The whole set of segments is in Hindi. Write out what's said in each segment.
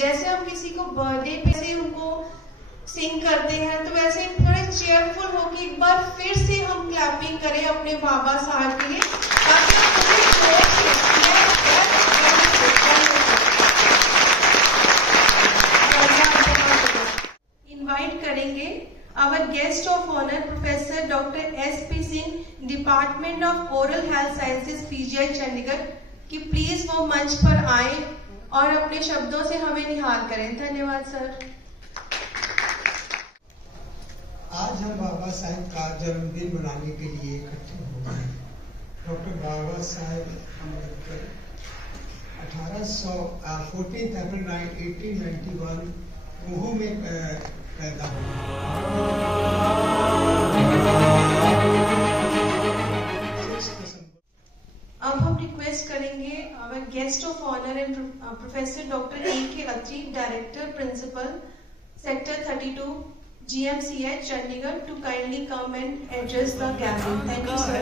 जैसे हम किसी को बर्थडे पे से उनको सिंग करते हैं, तो वैसे थोड़े चेयरफुल होकर एक बार फिर से हम क्लैपिंग करें अपने बाबा साहब के लिए, ताकि इनवाइट करेंगे our guest of honour professor doctor SP Singh, department of oral health sciences PGI Chandigarh, कि प्लीज वो मंच पर आए और अपने शब्दों से हमें निहाल करें। धन्यवाद सर। आज हम बाबा साहेब का जन्मदिन मनाने के लिए इकट्ठे हो गए। डॉक्टर बाबा साहेब अम्बेडकर 14 अप्रैल 1891 महू में पैदा हुए। अब हम रिक्वेस्ट करेंगे our guest of honour and professor doctor AK Atri, director principal sector 32 GMCH Chandigarh, to kindly come and address the gathering. Thank you sir.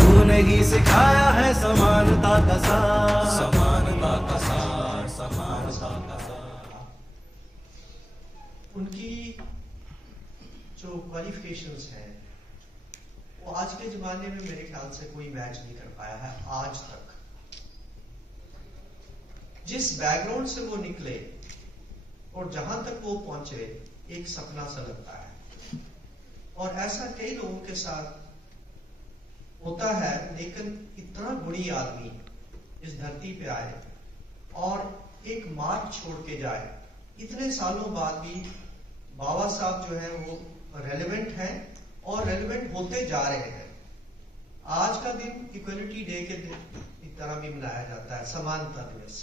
तूने ही सिखाया है समानता का सार, समानता का सार, समानता का सार। उनकी जो क्वालिफिकेशंस हैं वो आज के जमाने में मेरे ख्याल से कोई मैच नहीं कर पाया है आज तक। जिस बैकग्राउंड से वो निकले और जहां तक वो पहुंचे, एक सपना सा लगता है, और ऐसा कई लोगों के साथ होता है। लेकिन इतना गुणी आदमी इस धरती पे आए और एक मार्क छोड़ के जाए, इतने सालों बाद भी बाबा साहब जो है वो रेलेवेंट हैं और रेलेवेंट होते जा रहे हैं। आज का दिन इक्वलिटी डे के दिन की तरह भी मनाया जाता है, समानता दिवस।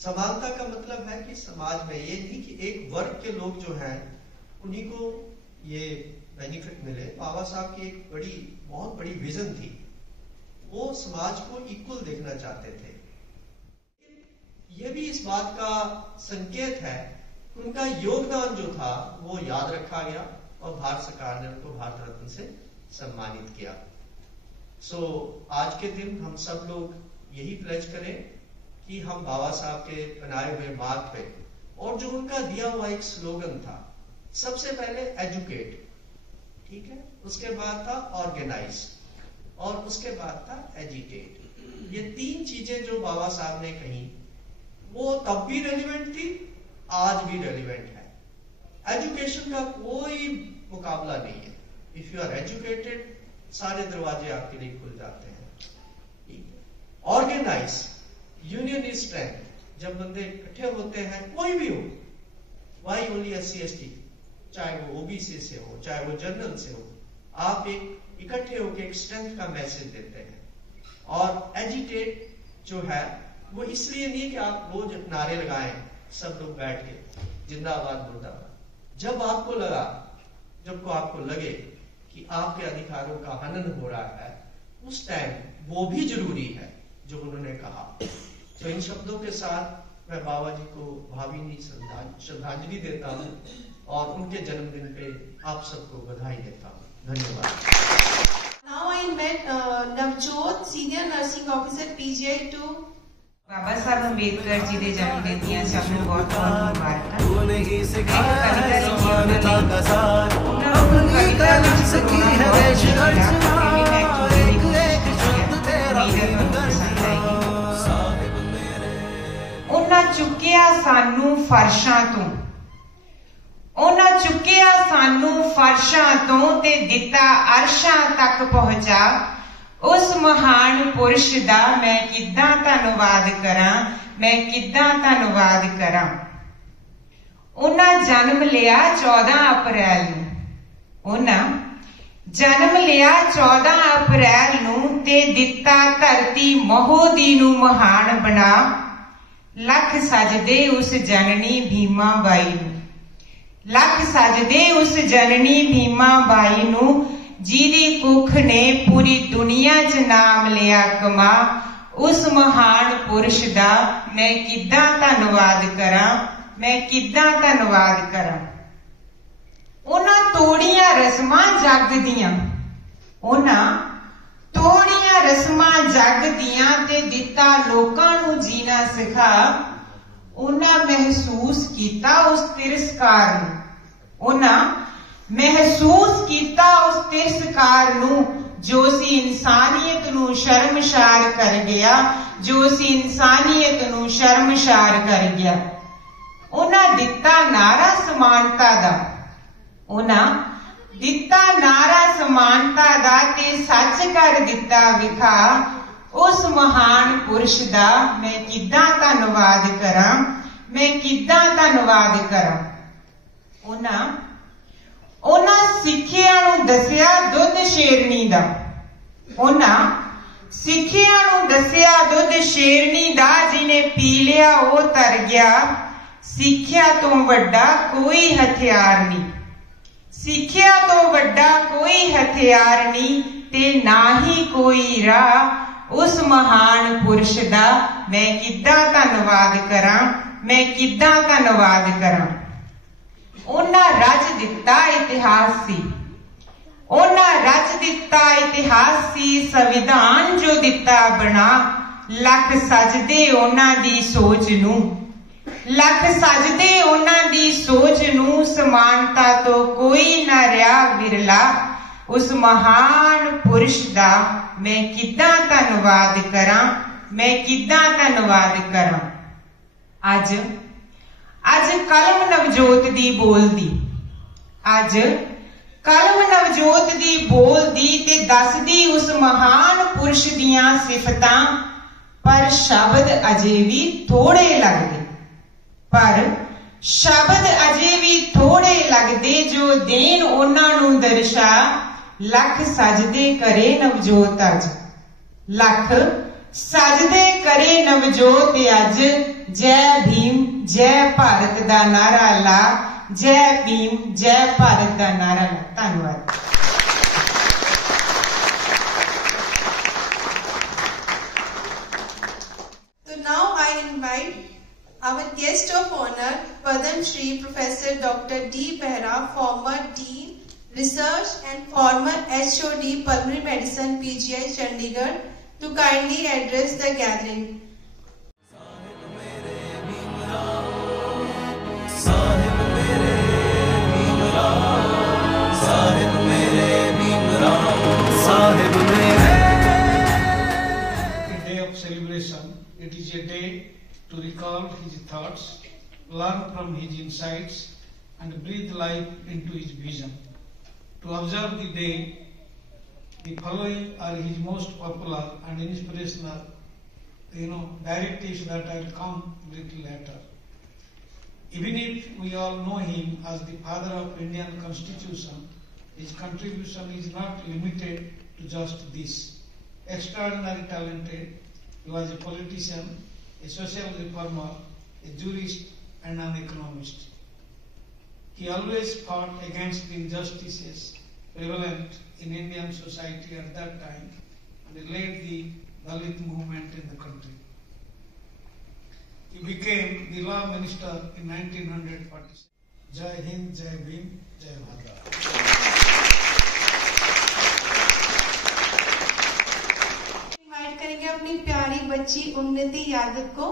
समानता का मतलब है कि समाज में ये नहीं कि एक वर्ग के लोग जो हैं उन्हीं को ये बेनिफिट मिले। बाबा साहब की एक बहुत बड़ी विजन थी, वो समाज को इक्वल देखना चाहते थे। ये भी इस बात का संकेत है कि उनका योगदान जो था वो याद रखा गया और भारत सरकार ने उनको भारत रत्न से सम्मानित किया। आज के दिन हम सब लोग यही प्लेज करें कि हम बाबा साहब के बनाए हुए मार्ग पे, और जो उनका दिया हुआ एक स्लोगन था, सबसे पहले एजुकेट, ठीक है, उसके बाद था ऑर्गेनाइज और उसके बाद था एजिटेट। ये तीन चीजें जो बाबा साहब ने कही वो तब भी रेलिवेंट थी, आज भी रेलिवेंट है। एजुकेशन का कोई मुकाबला नहीं है। इफ यू आर एजुकेटेड, सारे दरवाजे आपके लिए खुल जाते हैं, ठीक है। Organise, union is strength. जब बंदे इकट्ठे होते हैं, कोई भी हो, वाई ओनली SC ST, चाहे वो OBC से हो, चाहे वो जनरल से हो, आप एक इकट्ठे होकर एक स्ट्रेंथ का मैसेज देते हैं। और एजिटेट जो है वो इसलिए नहीं कि आप रोज नारे लगाएं सब लोग बैठ के जिंदाबाद मुर्दाबाद। जब आपको लगे कि आपके अधिकारों का हनन हो रहा है, उस टाइम वो भी जरूरी है जो उन्होंने कहा। तो इन शब्दों के साथ मैं बाबा जी को भावभीनी श्रद्धांजलि देता हूँ और उनके जन्मदिन पे आप सबको बधाई देता हूँ। धन्यवाद। Now I met Navjot, Senior Nursing Officer PGI 2। बाबा साहब अम्बेडकर जी के जन्मदिन ਦੀਆਂ ਸਭ ਨੂੰ ਬਹੁਤ ਬਹੁਤ ਮੁਬਾਰਕਾਂ। तूने ही सिखाया है समानता का सार, अपनी कलम सकी है देश रचना, एक एक शब्द तेरा दर्शना। साहिब मेरे ਉਹਨਾਂ ਚੁੱਕਿਆ ਸਾਨੂੰ ਫਰਸ਼ਾਂ ਤੋਂ, ਉਹਨਾਂ ਚੁੱਕਿਆ ਸਾਨੂੰ ਫਰਸ਼ਾਂ ਤੋਂ ਤੇ ਦਿੱਤਾ ਅਰਸ਼ਾਂ ਤੱਕ ਪਹੁੰਚਾ। ਉਸ ਮਹਾਨ ਪੁਰਸ਼ ਦਾ ਮੈਂ ਕਿੱਦਾਂ ਧੰਨਵਾਦ ਕਰਾਂ, ਮੈਂ ਕਿੱਦਾਂ ਧੰਨਵਾਦ ਕਰਾਂ। ਉਹਨਾਂ ਜਨਮ ਲਿਆ 14 ਅਪ੍ਰੈਲ ਨੂੰ, ਉਹਨਾਂ ਜਨਮ ਲਿਆ 14 ਅਪ੍ਰੈਲ ਨੂੰ ਤੇ ਦਿੱਤਾ ਧਰਤੀ ਮਹੋਦੀ ਨੂੰ ਮਹਾਨ ਬਣਾ। ਲੱਖ ਸਜਦੇ ਉਸ ਜਨਨੀ ਭੀਮਾ ਬਾਈ ਨੂੰ, ਲੱਖ ਸਜਦੇ ਉਸ ਜਨਨੀ ਭੀਮਾ ਬਾਈ ਨੂੰ, ਜਿਹਦੀ ਕੁੱਖ ਨੇ ਪੂਰੀ ਦੁਨੀਆ 'ਚ ਨਾਮ ਲਿਆ ਕਮਾ। ਉਸ ਮਹਾਨ ਪੁਰਸ਼ ਦਾ ਮੈਂ ਕਿੱਦਾਂ ਧੰਨਵਾਦ ਕਰਾਂ, ਮੈਂ ਕਿੱਦਾਂ ਧੰਨਵਾਦ ਕਰਾਂ। ਉਹਨਾਂ ਤੋੜੀਆਂ ਰਸਮਾਂ ਜੱਗ ਦੀਆਂ, ਉਹਨਾਂ ਤੋੜੀਆਂ रस्मां जग दियां ते दिता लोकां नूं जीना सिखा, उन्हां महसूस कीता उस तिरस्कार नूं, उन्हां महसूस कीता उस तिरस्कार नूं जो सी इंसानियत नूं शर्मशार कर गया, जो सी इंसानियत नूं शर्मशार कर गया। उन्हां दिता नारा समानता दा, उन्हां दिता नारा समानता दा ते सच कर दिता विखा, उस महान पुरुष दा मैं किद्दां धन्नवाद करां, मैं किद्दां धन्नवाद करां। उन्हां सिੱਖਿਆ ਨੂੰ दसिया दुध शेरनी दा, उन्हां सिੱਖਿਆ ਨੂੰ दसिया दुध शेरनी दा, जिने पी लिया वो तर गया, सिੱਖਿਆ तो वड्डा कोई हथियार नहीं, सिੱਖਿਆ तो वड्डा कोई हथियार नहीं, ते ना ही कोई राह उस महान पुरुष दा मैं किद्दां धन्नवाद करां, मैं किद्दां धन्नवाद करां। उन्हां रच दिता इतिहास सी, उन्हां रच दिता इतिहास सी, संविधान जो दिता बना, लख सजदे उन्हां दी सोच नूं, लख सजदे उन्हां दी सोच नूं, समानता तो कोई ना रहा विरला, उस महान पुरुष दा मैं किद्दां धन्नवाद करां, मैं किद्दां धन्नवाद करां। अज अज कलम नवजोत दी बोलदी, अज कलम नवजोत दी बोलदी ते दसदी उस महान पुरुष दियां सिफतां, पर शब्द अजे भी थोड़े लगदे, पर शब्द अजे भी थोड़े लगदे, जो देन उन्हां नूं दर्शा, लख सजदे करे नवजोत अज, लख सजदे करे नवजोत अज, जय भीम जय भारत दा नारा ला, जय भीम जय भारत दा नारा ला। धन्यवाद। So now I invite our guest of honor, Padam Shri Professor Dr. D. Behra, former Dean, Research and former HOD Pulmonary Medicine, PGI Chandigarh, to kindly address the gathering. It is a day to recall his thoughts, learn from his insights, and breathe life into his vision. To observe the day, the following are his most popular and inspirational, directives that I will come a little later. Even if we all know him as the father of Indian Constitution, his contribution is not limited to just this. Extraordinarily talented, he was a politician, a social reformer, a jurist, and an economist. He always fought against the injustices prevalent in Indian society at that time and led the Dalit movement in the country. He became the law minister in 1946. Jai Hind, Jai Bhim, Jai Bharata. Invite करेंगे अपनी प्यारी बच्ची उन्नति यादव को,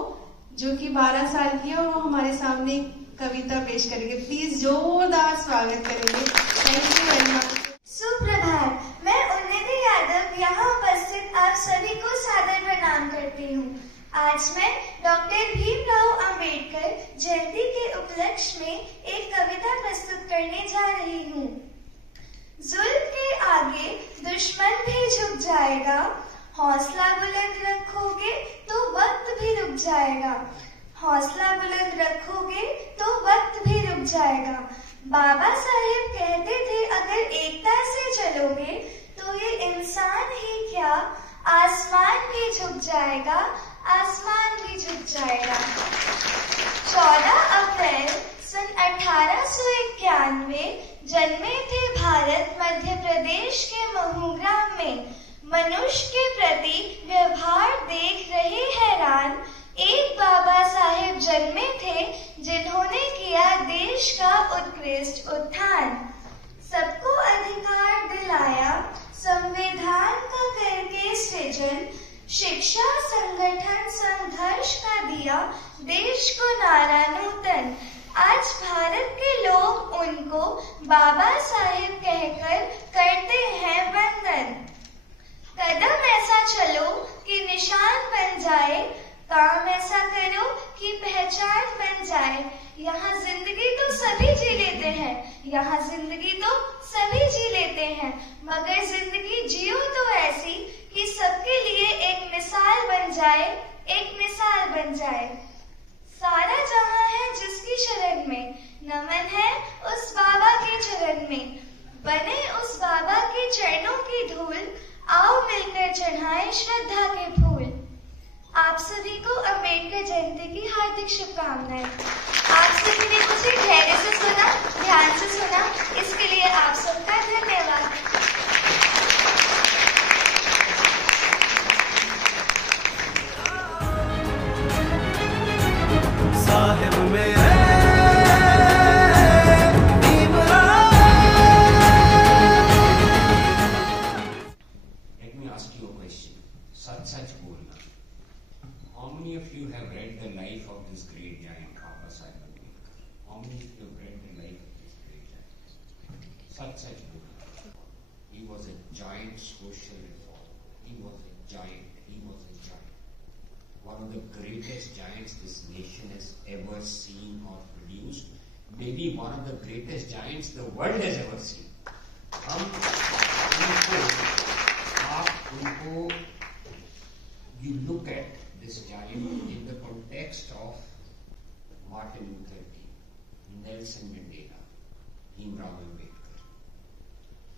जो कि 12 साल की है और वो हमारे सामने कविता पेश करेंगे। प्लीज जोरदार स्वागत करेंगे। Thank you very much. सुप्रभात, मैं उन्नति यादव यहाँ उपस्थित आप सभी को सादर प्रणाम करती हूँ। आज मैं डॉक्टर भीमराव अंबेडकर जयंती के उपलक्ष्य में एक कविता प्रस्तुत करने जा रही हूँ। जुल्म के आगे दुश्मन भी झुक जाएगा, हौसला बुलंद रखोगे तो वक्त भी रुक जाएगा, हौसला बुलंद रखोगे तो वक्त भी रुक जाएगा। बाबा साहेब कहते थे अगर एकता से चलोगे तो ये इंसान ही क्या आसमान भी झुक जाएगा, आसमान भी झुक जाएगा। 14 अप्रैल सन 1891 जन्मे थे भारत मध्य प्रदेश के महू ग्राम में। मनुष्य के प्रति व्यवहार देख रहे हैरान, एक बाबा साहेब जन्मे थे जिन्होंने किया देश का उत्कृष्ट उत्थान। सबको अधिकार दिलाया संविधान का करके सृजन, शिक्षा संगठन संघर्ष का दिया देश को नारा नूतन। आज भारत के लोग उनको बाबा साहेब कहकर करते हैं वंदन। कदम ऐसा चलो कि निशान बन जाए, काम ऐसा करो कि पहचान बन जाए। यहाँ जिंदगी तो सभी जी लेते हैं, यहाँ जिंदगी तो सभी जी लेते हैं, मगर जिंदगी जियो तो ऐसी कि सबके लिए एक मिसाल बन जाए, एक मिसाल बन जाए। सारा जहां है जिसकी शरण में, नमन है उस बाबा के चरण में। बने उस बाबा के चरणों की धूल, आओ मिलकर चढ़ाएं श्रद्धा के फूल। आप सभी को अंबेडकर जयंती की हार्दिक शुभकामनाएं। आप सभी ने मुझे धैर्य से सुना, ध्यान से सुना, इसके लिए आप सबका धन्यवाद। साहिब मेरे Let me ask you a question. सच बोलना. How many of you have read the life of this great giant, Baba Saheb Ambedkar? How many of you have read the life of this great giant? सच बोलना. He was a giant social reformer. He was a giant. He was a giant. One of the greatest giants this nation has ever seen or produced. Maybe one of the greatest giants the world has ever seen. You look at this giant in the context of Martin Luther King, Nelson Mandela, Bhimrao Ambedkar.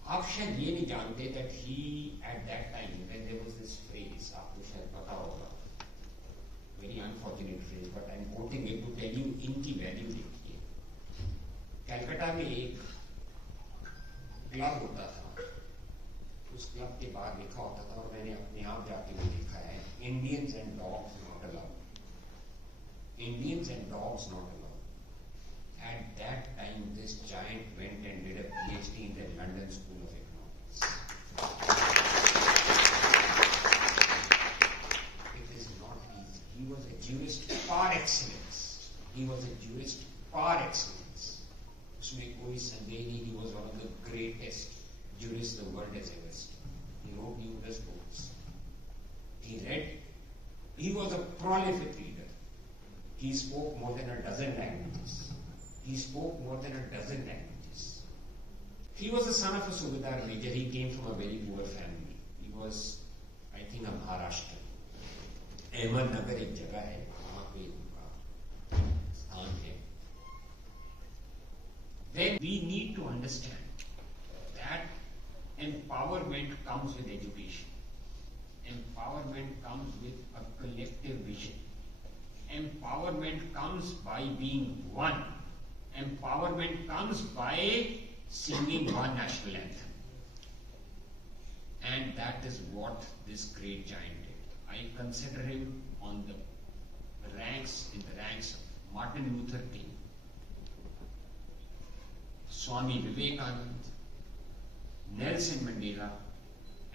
आप शायद ये नहीं जानते that he at that time when there was this phrase, आपको शायद पता होगा, very unfortunate phrase, but I'm quoting it to tell you इनकी वैल्यू देखिए। कलकत्ता में एक क्लब होता था, उस क्लब के बाहर लिखा होता था, और मैंने अपने आप जाके वो लिखा है, Indians and dogs not allowed. Indians and dogs not allowed. At that time, this giant went and did a PhD in the London School of Economics. It is not easy. He was a jurist par excellence. He was a jurist par excellence. उसमें कोई संदेह नहीं. He was one of the greatest jurists the world has ever seen. He wrote numerous books. He read. He was a prolific reader. He spoke more than a dozen languages. He spoke more than a dozen languages. He was the son of a Subedar major. He came from a very poor family. He was, I think, a Maharashtrian. Ahmednagar एक जगह है, वहाँ पे उनका स्थान है. Then we need to understand that empowerment comes with education. Empowerment comes with a collective vision. Empowerment comes by being one. Empowerment comes by singing one national anthem. And that is what this great giant did. I consider him on the ranks, in the ranks of Martin Luther King, Swami Vivekananda, Nelson Mandela,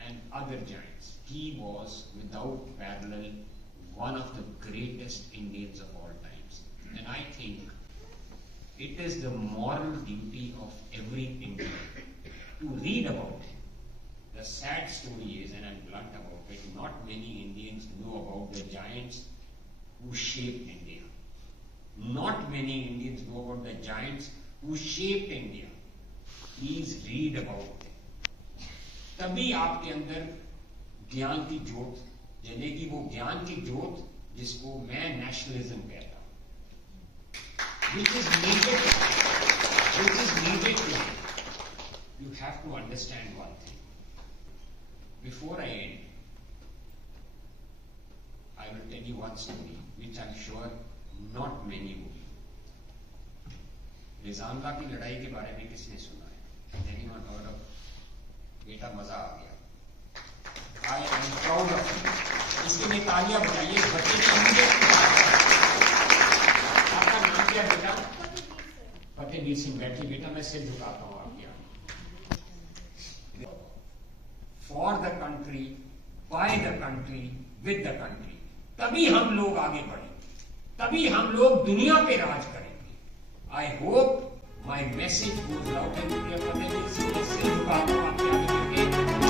and other giants. He was, without parallel, one of the greatest Indians of all times. And I think it is the moral duty of every Indian to read about him. The sad story is, and I'm blunt about it, not many Indians know about the giants who shaped India. Not many Indians know about the giants who shaped India. Please read about them. तभी आपके अंदर ज्ञान की जोत जलेगी, वो ज्ञान की जोत जिसको मैं नेशनलिज्म कहता हूं, which is needed to. You have to understand one thing. Before I end, I will tell you one story which I'm sure not many will. निजामगा की लड़ाई के बारे में किसने सुना है? Anyone heard of? बेटा मजा आ गया. I am proud of you. इसके लिए तालियां बजाइए. बच्चे ने मुझे आपका नाम क्या बेटा? फतेहवीर सिंह. बैठिए बेटा, मैं सिर झुकाता हूँ आपके यहाँ. For the country, by the country, with the country. तभी हम लोग आगे बढ़ेंगे, तभी हम लोग दुनिया पे राज करेंगे. I hope my message goes loud and clear. फतेह जी से झुका आपके आगे करके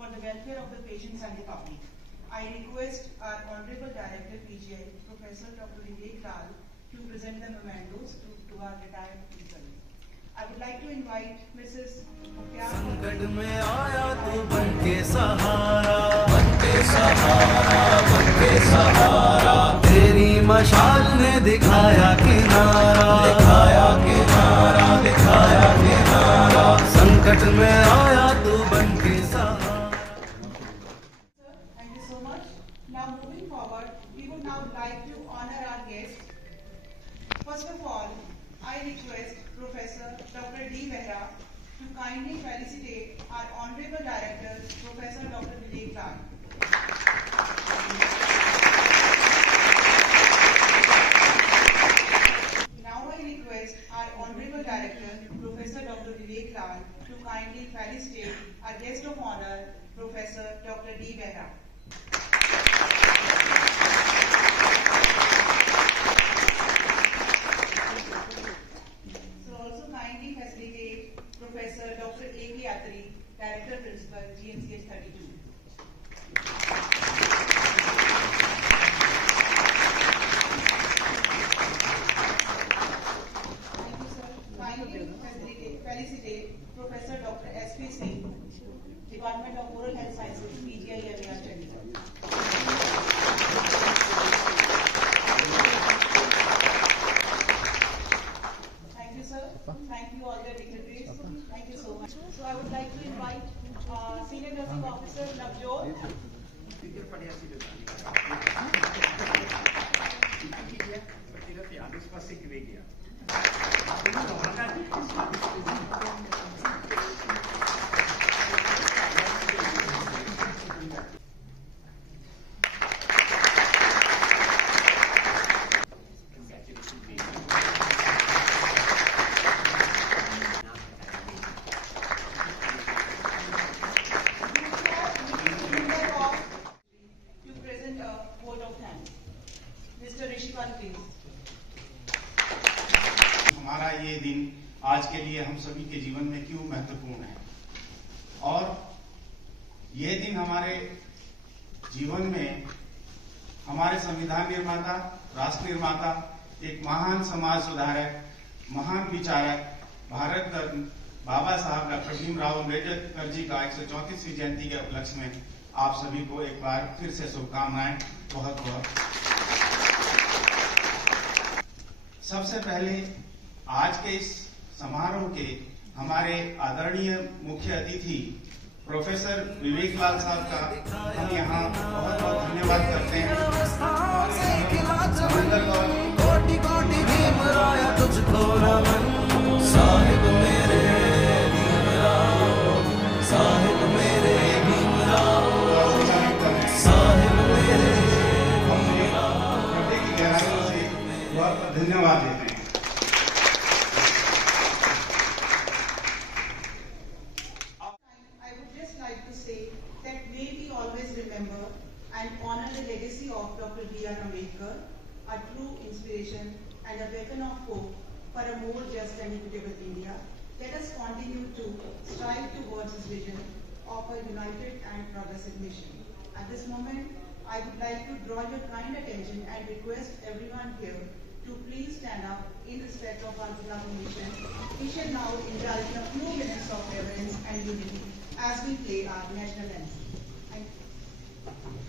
for the welfare of the patients and the public. I request our Honorable Director PGI, Professor Dr. Vivek Lal, to present the mementos to our retired people. I would like to invite Mrs. संकट में आया तू बनके सहारा, बनके सहारा, बनके सहारा, तेरी मशाल ने दिखाया किनारा, दिखाया किनारा, दिखाया किनारा, संकट में आया तू बनके सहारा. Thank you so much. Now moving forward, we would now like to honor our guests. First of all, I request Professor Dr. D. Vehra to kindly felicitate our Honorable Director, Professor Dr. Vivek Lal. Now I request our Honorable Director, Professor Dr. Vivek Lal, to kindly felicitate our guest of honor, Professor Dr. D. Vehra. So also kindly facilitate Professor Dr. A.K. Atri, Director Principal, GMCH 32. Thank you, sir. Kindly felicitate Professor Dr. S.P. Singh, Department of Oral Health Sciences, PGI, Aligarh, Chandigarh. Thank you, sir. Thank you, all the dignitaries. Thank you so much. So I would like to invite Senior Nursing Officer Navjot. To present a vote of thanks. Mr. Rishipal, please. हमारा ये दिन आज के लिए हम सभी के जीवन में क्यों महत्वपूर्ण है, और ये दिन हमारे जीवन में हमारे संविधान निर्माता, राष्ट्र निर्माता, एक महान समाज सुधारक, महान विचारक, भारत रत्न बाबा साहब डॉक्टर भीमराव अम्बेडकर जी का 134वीं जयंती के उपलक्ष्य में आप सभी को एक बार फिर से शुभकामनाएं. बहुत बहुत सबसे पहले आज के इस समारोह के हमारे आदरणीय मुख्य अतिथि प्रोफेसर विवेक लाल साहब का हम यहाँ बहुत बहुत धन्यवाद करते हैं. कोटि कोटि भीमराय तुझको नमन, साहिब मेरे भीमराव, साहिब मेरे भीमराव, साहिब मेरे भीमराव. हृदय की गहराइयों से बहुत धन्यवाद देते हैं. I would just like to say that may we always remember and honor the legacy of Dr. B.R. Ambedkar, a true inspiration and a beacon of hope for a more just and equitable India. Let us continue to strive towards his vision of a united and progressive nation. At this moment, I would like to draw your kind attention and request everyone here to please stand up in respect of our beloved nation. We shall now indulge in a few minutes of reverence and unity as we play our national anthem. Thank you. Thank you.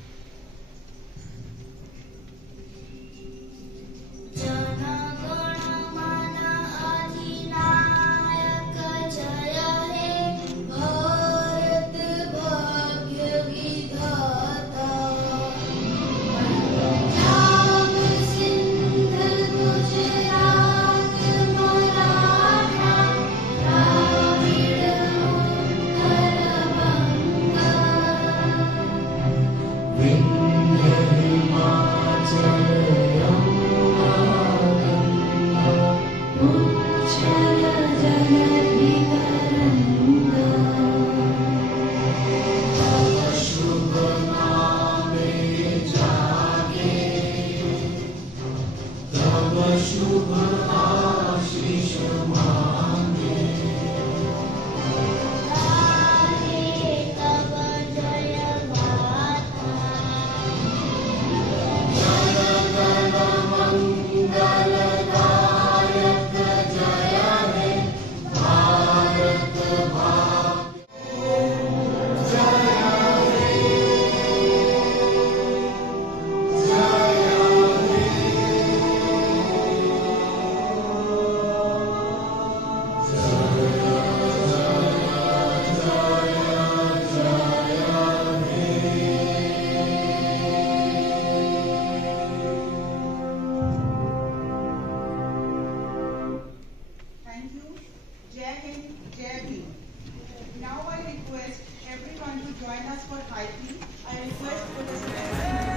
join us for high tea. I request Professor